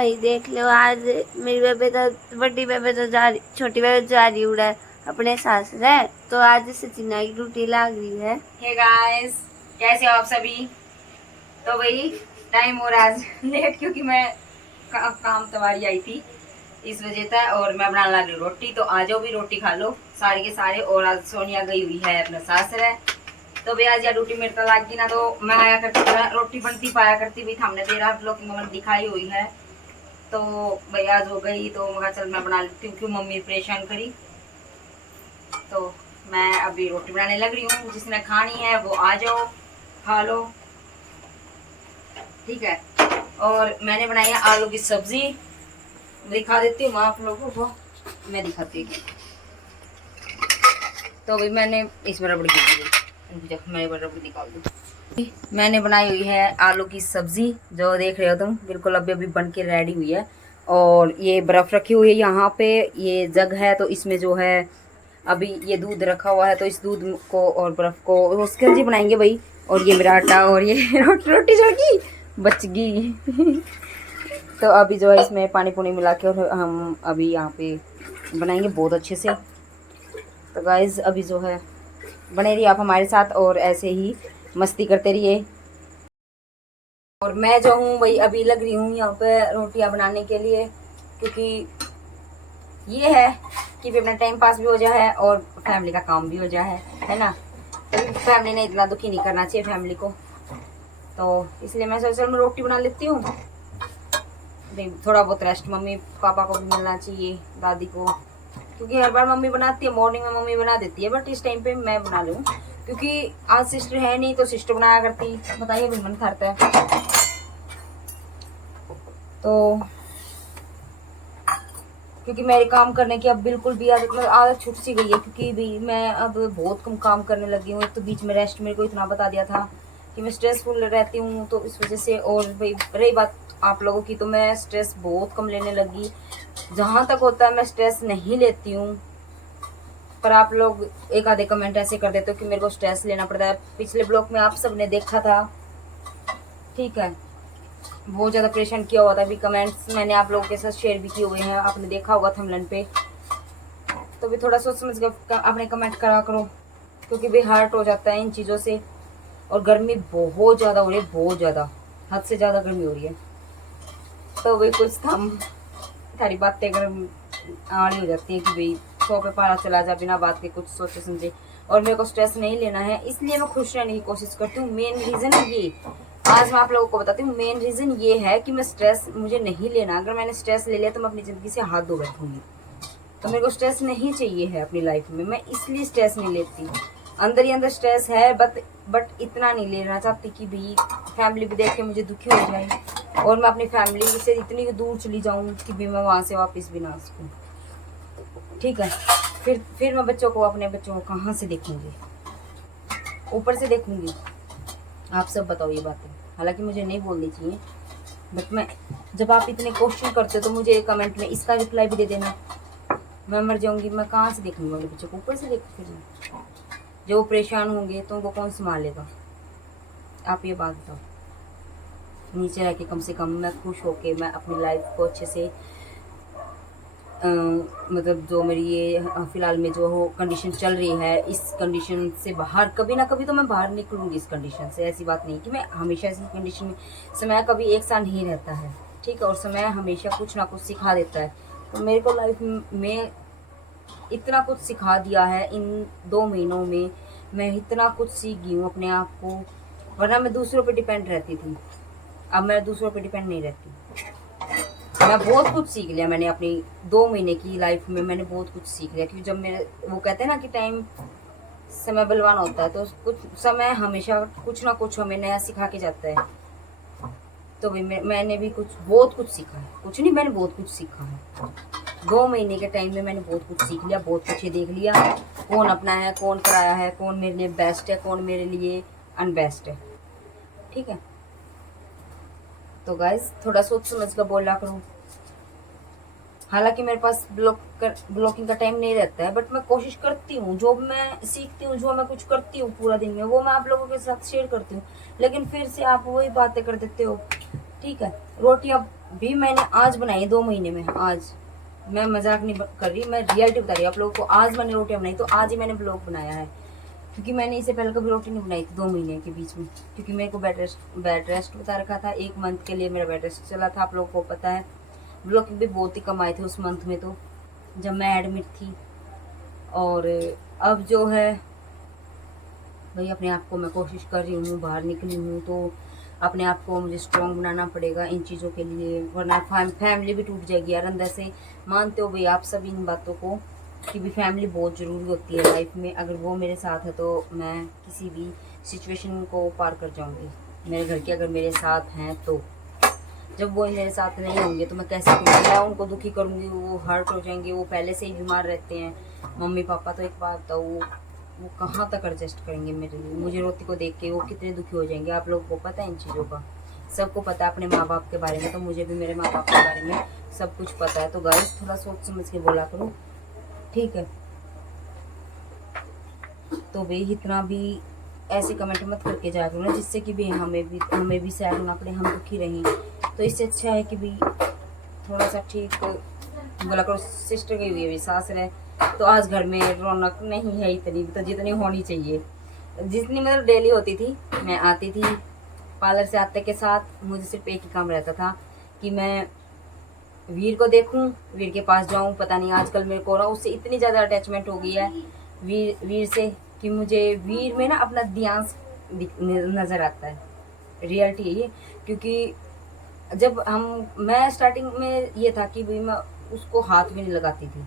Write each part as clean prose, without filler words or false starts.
भाई देख लो, आज मेरी बेबे तो बड़ी बेबे तो जा रही, छोटी बेबे जा रही उड़ा अपने सासरे, तो आज सचिना की ड्यूटी लग रही है। हे गाइस, कैसे हो आप सभी। तो भाई टाइम हो रहा है आज लेट, क्योंकि मैं काम तवारी आई थी इस वजह था। और मैं बनाने लग रही हूँ रोटी, तो आ जाओ भी रोटी खा लो सारे के सारे। और आज सोनिया गई हुई है अपने सासरे, तो भाई आज या ड्यूटी मेरे तो लग गई ना, तो मैं आया करती रोटी बनती पाया करती भी, हमने देर रात लोग मैंने दिखाई हुई है। तो भाई आज हो गई, तो मैं चल मैं बना लेती हूँ, क्यों मम्मी परेशान करी। तो मैं अभी रोटी बनाने लग रही हूँ, जिसने खानी है वो आ जाओ खा लो, ठीक है। और मैंने बनाई है आलू की सब्जी, दिखा देती हूँ आप लोगों को, मैं दिखाती हूँ। तो अभी मैंने इसमें रबड़ की मैं रबड़ निकाल दूँ। मैंने बनाई हुई है आलू की सब्जी, जो देख रहे हो तुम, बिल्कुल अभी अभी बन के रेडी हुई है। और ये बर्फ़ रखी हुई है यहाँ पे, ये जग है, तो इसमें जो है अभी ये दूध रखा हुआ है, तो इस दूध को और बर्फ़ को उसके जी बनाएंगे भाई। और ये मेरा आटा, और ये रोटी जो की बच गई तो अभी जो है इसमें पानी पुनी मिला के और हम अभी यहाँ पे बनाएंगे बहुत अच्छे से। तो गाइज अभी जो है बने रहिए आप हमारे साथ, और ऐसे ही मस्ती करते रहिए। और मैं जो हूँ भाई अभी लग रही हूँ यहाँ पे रोटियाँ बनाने के लिए, क्योंकि ये है कि भी अपना टाइम पास भी हो जाए और फैमिली का काम भी हो जाए, है ना। तो फैमिली ने इतना दुखी नहीं करना चाहिए फैमिली को, तो इसलिए मैं सोचा मैं रोटी बना लेती हूँ। थोड़ा बहुत रेस्ट मम्मी पापा को भी मिलना चाहिए, दादी को, क्योंकि हर बार मम्मी बनाती है, मॉर्निंग में मम्मी बना देती है, बट इस टाइम पे मैं बना लूँ, क्योंकि आज सिस्टर है नहीं, तो सिस्टर बनाया करती। बताइए भी मन करता है। तो क्योंकि मेरे काम करने की अब बिल्कुल भी आदत छूट सी गई है, क्योंकि भी मैं अब बहुत कम काम करने लगी हूँ। तो बीच में रेस्ट मेरे को इतना बता दिया था कि मैं स्ट्रेसफुल रहती हूँ, तो इस वजह से। और भाई रही बात आप लोगों की, तो मैं स्ट्रेस बहुत कम लेने लगी, जहाँ तक होता है मैं स्ट्रेस नहीं लेती हूँ। पर आप लोग एक आधे कमेंट ऐसे कर देते हो कि मेरे को स्ट्रेस लेना पड़ता है। पिछले ब्लॉग में आप सबने देखा था, ठीक है, बहुत ज़्यादा परेशान किया हुआ था। अभी कमेंट्स मैंने आप लोगों के साथ शेयर भी किए हुए हैं, आपने देखा होगा थंबनेल पे। तो भी थोड़ा सोच समझ कर अपने कमेंट करा करो, क्योंकि भी हर्ट हो जाता है इन चीज़ों से। और गर्मी बहुत ज़्यादा हो रही है, बहुत ज़्यादा, हद से ज़्यादा गर्मी हो रही है। तो भाई कुछ थम सारी बातें अगर आड़ी हो जाती है कि भाई 100 पे पारा चला जा बिना बात के, कुछ सोचे समझे। और मेरे को स्ट्रेस नहीं लेना है, इसलिए मैं खुश रहने की कोशिश करती हूँ। मेन रीज़न ये आज मैं आप लोगों को बताती हूँ, मेन रीज़न ये है कि मैं स्ट्रेस मुझे नहीं लेना। अगर मैंने स्ट्रेस ले लिया तो मैं अपनी ज़िंदगी से हाथ धो बैठूंगी। तो मेरे को स्ट्रेस नहीं चाहिए है अपनी लाइफ में, मैं इसलिए स्ट्रेस नहीं लेती। अंदर ही अंदर स्ट्रेस है, बट इतना नहीं लेना चाहती कि भाई फैमिली भी देख के मुझे दुखी हो जाए, और मैं अपनी फैमिली से इतनी दूर चली जाऊँ कि भी मैं वहाँ से वापस भी ना आ सकूँ, ठीक है। फिर मैं बच्चों को, अपने बच्चों को कहाँ से देखूँगी, ऊपर से देखूँगी। आप सब बताओ ये बातें, हालांकि मुझे नहीं बोलनी चाहिए, बट मैं जब आप इतने क्वेश्चन करते हो तो मुझे कमेंट में इसका रिप्लाई भी दे देना। मैं मर जाऊंगी, मैं कहाँ से देखूंगी अपने बच्चों को, ऊपर से देखो। फिर जो परेशान होंगे तो उनको कौन संभालेगा, आप ये बात बताओ। नीचे रह के कम से कम मैं खुश होके मैं अपनी लाइफ को अच्छे से मतलब जो मेरी ये फ़िलहाल में जो हो कंडीशन चल रही है, इस कंडीशन से बाहर कभी ना कभी तो मैं बाहर निकलूँगी इस कंडीशन से। ऐसी बात नहीं कि मैं हमेशा इसी कंडीशन में, समय कभी एक साथ नहीं रहता है, ठीक है। और समय हमेशा कुछ ना कुछ सिखा देता है। तो मेरे को लाइफ में इतना कुछ सिखा दिया है इन 2 महीनों में, मैं इतना कुछ सीख गई हूँ अपने आप को। वरना मैं दूसरों पे डिपेंड रहती थी, अब मैं दूसरों पे डिपेंड नहीं रहती। मैं बहुत कुछ सीख लिया मैंने अपनी 2 महीने की लाइफ में, मैंने बहुत कुछ सीख लिया। क्योंकि जब मेरे वो कहते हैं ना कि टाइम समय बलवान होता है, तो कुछ समय हमेशा कुछ ना कुछ हमें नया सिखा के जाता है। तो भाई मैंने भी बहुत कुछ सीखा है, कुछ नहीं, मैंने बहुत कुछ सीखा है। 2 महीने के टाइम में मैंने बहुत कुछ सीख लिया, बहुत कुछ ये देख लिया, कौन अपना है, कौन पराया है, कौन मेरे लिए बेस्ट है, कौन मेरे लिए अनबेस्ट है, ठीक है। तो गाइज थोड़ा सोच समझ कर बोला करो। हालांकि मेरे पास ब्लॉकिंग का टाइम नहीं रहता है, बट मैं कोशिश करती हूँ, जो मैं सीखती हूँ, जो मैं कुछ करती हूँ पूरा दिन में, वो मैं आप लोगों के साथ शेयर करती हूँ। लेकिन फिर से आप वही बातें कर देते हो, ठीक है। रोटियाँ भी मैंने आज बनाई 2 महीने में। आज मैं मजाक नहीं कर रही, मैं रियलिटी बता रही हूँ आप लोगों को। आज मैंने रोटियां बनाई तो आज ही मैंने ब्लॉग बनाया है, क्योंकि मैंने इससे पहले कभी रोटी नहीं बनाई थी 2 महीने के बीच में, क्योंकि मेरे को बेड रेस्ट बता रखा था। 1 मंथ के लिए मेरा बेड रेस्ट चला था, आप लोगों को पता है। ब्लॉग भी बहुत ही कम आए थे उस मंथ में, तो जब मैं एडमिट थी। और अब जो है भाई अपने आप को मैं कोशिश कर रही हूँ, बाहर निकली हूँ, तो अपने आप को मुझे स्ट्रॉन्ग बनाना पड़ेगा इन चीज़ों के लिए, वरना फैमिली भी टूट जाएगी यार अंदर से। मानते हो भाई आप सभी इन बातों को कि भी फैमिली बहुत ज़रूरी होती है लाइफ में। अगर वो मेरे साथ है तो मैं किसी भी सिचुएशन को पार कर जाऊँगी। मेरे घर के अगर मेरे साथ हैं तो, जब वो मेरे साथ नहीं होंगे तो मैं कैसे करूँगी? मैं उनको दुखी करूँगी, वो हर्ट हो जाएंगे। वो पहले से ही बीमार रहते हैं मम्मी पापा, तो एक बात तो वो कहाँ तक एडजस्ट करेंगे मेरे लिए? मुझे रोती को देख के वो कितने दुखी हो जाएंगे। आप लोगों को पता है इन चीज़ों का, सबको पता है अपने माँ बाप के बारे में, तो मुझे भी मेरे माँ बाप के बारे में सब कुछ पता है। तो गाइस थोड़ा सोच समझ के बोला करो, ठीक है? तो भाई इतना भी ऐसे कमेंट मत करके जाया करो ना, जिससे कि भी हमें भी सैड होना पड़े, हम दुखी रहें। तो इससे अच्छा है कि भी थोड़ा सा ठीक बोला करो। सिस्टर गई हुई है, सास रहे, तो आज घर में रौनक नहीं है इतनी, तो जितनी होनी चाहिए, जितनी मतलब डेली होती थी। मैं आती थी पार्लर से, आते के साथ मुझे सिर्फ एक ही काम रहता था कि मैं वीर को देखूं, वीर के पास जाऊं। पता नहीं आजकल मेरे को ना उससे इतनी ज़्यादा अटैचमेंट हो गई है वीर से, कि मुझे वीर में ना अपना ध्यान नज़र आता है। रियलिटी है ये, क्योंकि जब मैं स्टार्टिंग में ये था कि भाई मैं उसको हाथ भी नहीं लगाती थी।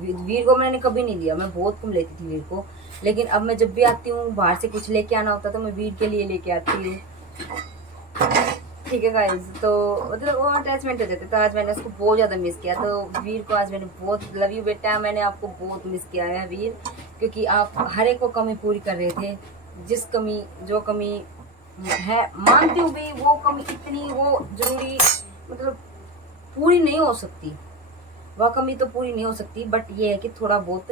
वीर को मैंने कभी नहीं लिया, मैं बहुत कम लेती थी वीर को। लेकिन अब मैं जब भी आती हूँ, बाहर से कुछ लेके आना होता तो मैं वीर के लिए लेके आती हूँ, ठीक है गाइस। तो मतलब वो अटैचमेंट हो जाते, तो आज मैंने उसको बहुत ज़्यादा मिस किया। तो वीर को आज मैंने बहुत, लव यू बेटा, मैंने आपको बहुत मिस किया है वीर, क्योंकि आप हर एक को कमी पूरी कर रहे थे। जो कमी है, मानती हूँ भाई वो कमी इतनी वो जरूरी, मतलब पूरी नहीं हो सकती, वह कमी तो पूरी नहीं हो सकती, बट ये है कि थोड़ा बहुत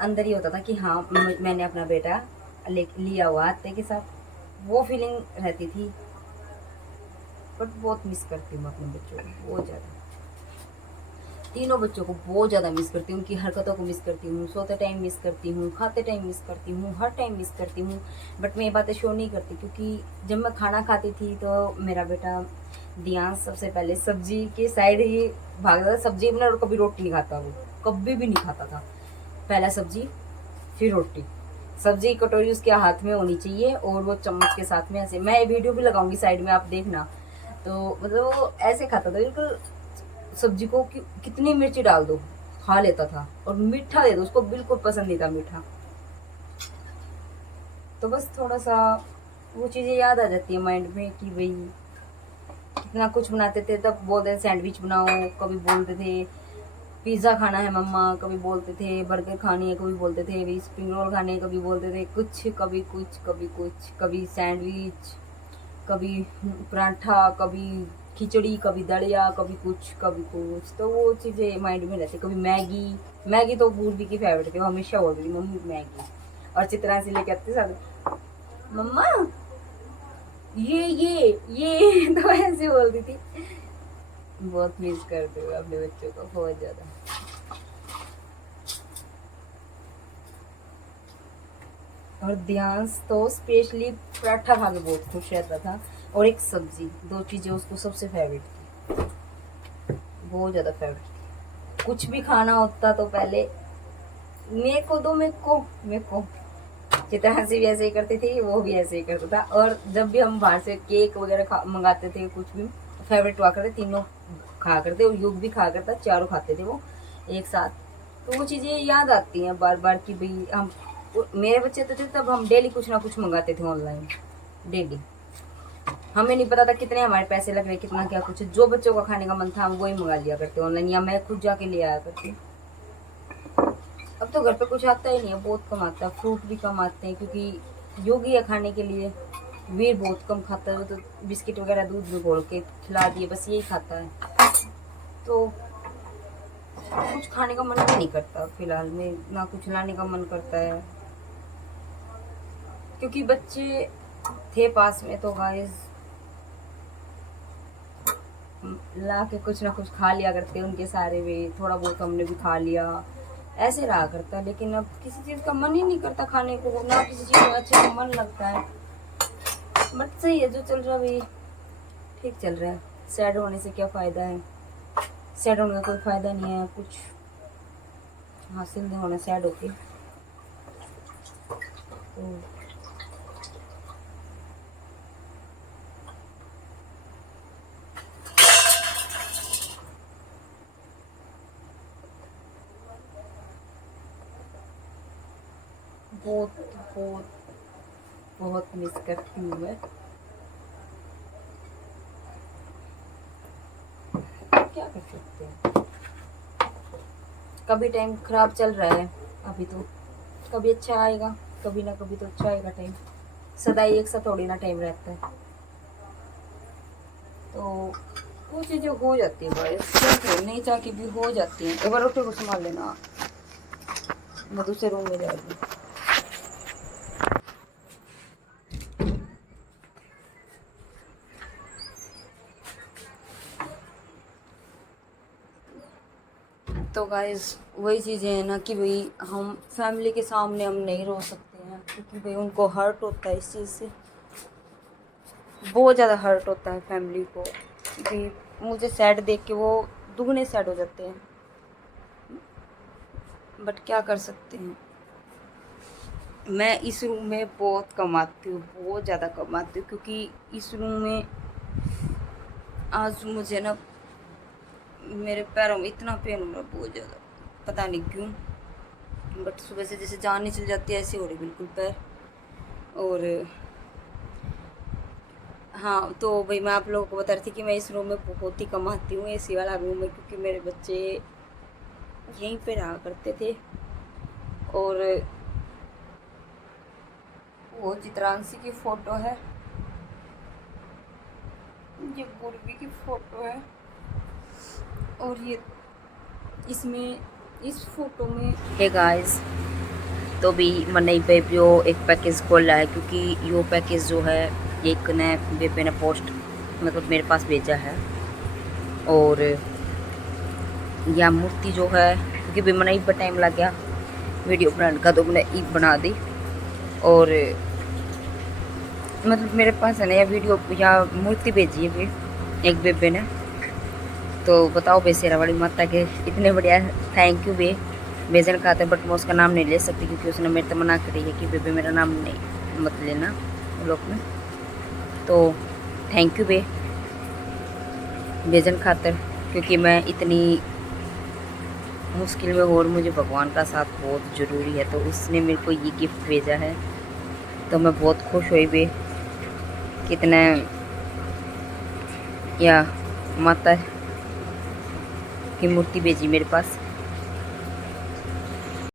अंदर ही होता था कि हाँ मैंने अपना बेटा लिया हुआ आते के साथ, वो फीलिंग रहती थी। बट बहुत मिस करती हूँ अपने बच्चों को, बहुत ज़्यादा, तीनों बच्चों को बहुत ज़्यादा मिस करती हूँ। उनकी हरकतों को मिस करती हूँ, सोते टाइम मिस करती हूँ, खाते टाइम मिस करती हूँ, हर टाइम मिस करती हूँ। बट मैं ये बातें शो नहीं करती, क्योंकि जब मैं खाना खाती थी तो मेरा बेटा दियान सबसे पहले सब्जी के साइड ही भागता था। सब्जी में और कभी रोटी नहीं खाता, वो कभी भी नहीं खाता था। पहला सब्जी फिर रोटी, सब्जी की कटोरी उसके हाथ में होनी चाहिए, और वो चम्मच के साथ में ऐसे। मैं ये वीडियो भी लगाऊंगी साइड में, आप देखना। तो मतलब वो ऐसे खाता था बिल्कुल, सब्जी को कितनी मिर्ची डाल दो खा लेता था, और मीठा दे दो उसको बिल्कुल पसंद नहीं था मीठा। तो बस थोड़ा सा वो चीज़ें याद आ जाती है माइंड में कि भाई कितना कुछ बनाते थे। तब बोलते थे सैंडविच बनाओ, कभी बोलते थे पिज़्ज़ा खाना है मम्मा, कभी बोलते थे बर्गर खानी है, कभी बोलते थे भी स्प्रिंग रोल खाने हैं, कभी बोलते थे कुछ, कभी कुछ, कभी कुछ, कभी सैंडविच, कभी पराठा, कभी खिचड़ी, कभी दलिया, कभी कुछ, कभी कुछ। तो वो चीज़ें माइंड में रहती। कभी मैगी, मैगी तो पूर्वी की फेवरेट थी, वो हमेशा बोलती थी मम्मी मैगी। और चित्रा से लेके आते साथ, मम्मा ये तो ऐसे बोलती थी। बहुत मिस करते हुए अपने बच्चों को, बहुत ज़्यादा। और ध्यान तो स्पेशली पराठा खा के बहुत खुश रहता था, और एक सब्जी, दो चीज़ें उसको सबसे फेवरेट थी, बहुत ज़्यादा फेवरेट थी। कुछ भी खाना होता तो पहले मेरे को दो, मेरे को चित्रा से भी ऐसे ही करती थी, वो भी ऐसे ही करता था। और जब भी हम बाहर से केक वगैरह मंगाते थे, कुछ भी फेवरेट हुआ करते, तीनों खा करते, और युग भी खा करता, चारों खाते थे वो एक साथ। तो वो चीज़ें याद आती हैं बार बार कि भाई हम, मेरे बच्चे तो थे तब, हम डेली कुछ ना कुछ मंगाते थे ऑनलाइन, डेली। हमें नहीं पता था कितने हमारे पैसे लग रहे, कितना क्या कुछ। जो बच्चों का खाने का मन था हम वही मंगा लिया करते ऑनलाइन, या मैं खुद जाके ले आया करती। अब तो घर पे कुछ आता ही नहीं है, बहुत कम आता है। फ्रूट भी कम आते हैं, क्योंकि योगी है खाने के लिए। वीर बहुत कम खाता है, वो तो बिस्किट वगैरह दूध में घोल के खिला दिए, बस यही खाता है। तो कुछ खाने का मन भी नहीं करता फिलहाल में, ना कुछ लाने का मन करता है, क्योंकि बच्चे थे पास में। तो गाइस ला के कुछ ना कुछ खा लिया करते हैं उनके सारे वे, थोड़ा बहुत हमने भी खा लिया, ऐसे रहा करता। लेकिन अब किसी चीज़ का मन ही नहीं करता खाने को, ना किसी चीज़ में अच्छे से मन लगता है। बट सही है, जो चल रहा है भाई ठीक चल रहा है। सैड होने से क्या फ़ायदा है, सैड होने का कोई फ़ायदा नहीं है, कुछ हासिल नहीं होना सैड होके। तो बहुत बहुत बहुत मिस करती हूँ मैं। क्या कर सकते हैं, कभी टाइम खराब चल रहा है अभी, तो कभी अच्छा आएगा, कभी ना कभी तो अच्छा आएगा टाइम। सदा ही एक साथ थोड़ी ना टाइम रहता है। तो वो चीज़ें हो जाती है बस, नहीं चाह के भी हो जाती हैं। एक बार रोटी को संभाल लेना, मैं दूसरे रूम में जा रही हूँ। तो गाइस वही चीज़ें हैं ना कि भाई हम फैमिली के सामने हम नहीं रो सकते हैं, क्योंकि भाई उनको हर्ट होता है इस चीज़ से, बहुत ज़्यादा हर्ट होता है फैमिली को। भाई मुझे सैड देख के वो दुगने सैड हो जाते हैं। बट क्या कर सकते हैं, मैं इस रूम में बहुत कमाती हूँ, बहुत ज़्यादा कमाती हूँ, क्योंकि इस रूम में आज मुझे ना मेरे पैरों में इतना पेन हो रहा है, बहुत ज़्यादा, पता नहीं क्यों। बट सुबह से जैसे जान नहीं चल जाती है ऐसे हो रही बिल्कुल पैर। और हाँ, तो भाई मैं आप लोगों को बता रही थी कि मैं इस रूम में बहुत ही कमाती हूँ, एसी वाला रूम है, क्योंकि मेरे बच्चे यहीं पे रहा करते थे। और वो चित्रांशी की फ़ोटो है, ये पूर्वी की फ़ोटो है, और ये इसमें इस फोटो में है गाइस। तो भी मैंने बेबियो एक पैकेज खोला है, क्योंकि यो पैकेज जो है एक ने बेबे ने पोस्ट मतलब मेरे पास भेजा है। और यह मूर्ति जो है, क्योंकि भी मैंने एक टाइम लग गया वीडियो बनाने का, तो मैंने ईद बना दी। और मतलब मेरे पास है ना यह वीडियो या मूर्ति भेजी है भी एक बेबे ने। तो बताओ बेसेरा वाली माता के इतने बढ़िया थैंक यू बे बेजन खाते। बट मैं उसका नाम नहीं ले सकती, क्योंकि उसने मेरे तो मना करी है कि बेबे मेरा नाम नहीं मत लेना लोग में। तो थैंक यू बे बेजन खातर, क्योंकि मैं इतनी मुश्किल में हो और मुझे भगवान का साथ बहुत ज़रूरी है, तो उसने मेरे को ये गिफ्ट भेजा है। तो मैं बहुत खुश हुई बे, कितना या माता की मूर्ति भेजी मेरे पास।